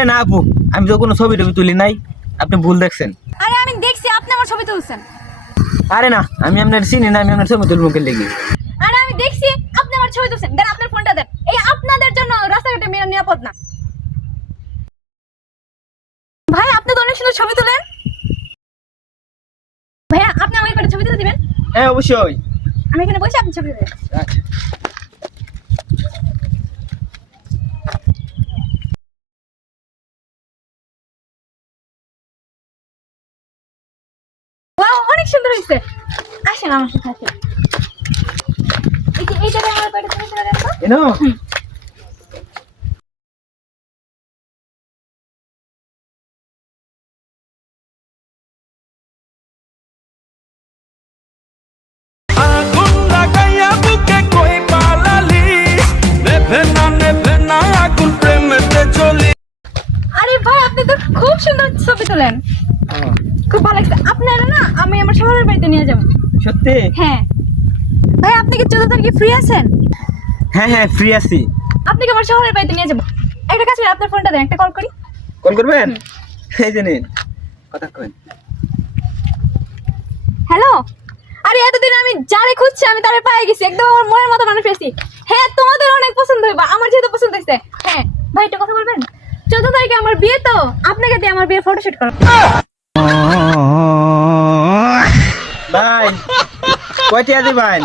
আরে না আপু, আমি তো কোনো ছবি টবি তুলি নাই, আপনি ভুল দেখছেন। আরে আমি দেখছি আপনি আমার ছবি তুলছেন। আরে না, আমি আপনার চিনি না, আমি আপনার ছবি তুলবো কে লেগে। আরে আমি দেখছি আপনি আমার ছবি তুলছেন। দেন আপনার ফোনটা দেন। এই আপনাদের জন্য রাস্তাঘাটে মেয়েরা নিরাপদ না। ভাই আপনি তো অনেক সুন্দর ছবি তোলেন। ভাইয়া আপনি আমাকে একটা ছবি তুলে দিবেন? হ্যাঁ অবশ্যই। আমি এখানে বসে আপনি ছবি তুলে দেন। আচ্ছা। ওয়াও অনেক সুন্দর হয়েছে। আসেন আমার সাথে আসেন। এই জায়গায় আমার একটা ছবি তুলে দেন তো। এনো আগুন লাগাইয়া বুকে কই পালালি নেভে না আগুন প্রেমেতে চলি। আরে ভাই আপনি তো খুব সুন্দর ছবি তোলেন। খুব ভালো লাগছে। আপনারা না আমি আমার শহরের বাড়িতে নিয়ে যাব। সত্যি? হ্যাঁ ভাই আপনি কি 14 তারিখে ফ্রি আছেন? হ্যাঁ হ্যাঁ ফ্রি আছি। আপনি কি আমার শহরের বাড়িতে নিয়ে যাব? একটা কাজ করি আপনার ফোনটা দেন, একটা কল করি। কল করবেন? এই যে নিন, কথা কইন। হ্যালো। আরে এতদিন আমি যারে খুঁজছি আমি তারে পেয়ে গেছি, একদম আমার মনের মতো মানুষ পেয়েছি। হ্যাঁ তোমাদের অনেক পছন্দ হইবা, আমার যেহেতু পছন্দ হয়েছে। হ্যাঁ ভাই একটু কথা বলবেন? 14 তারিখে আমার বিয়ে, তো আপনাকে দিয়ে আমার বিয়ে ফটোশুট করো। ভাই কয়টা দিবেন?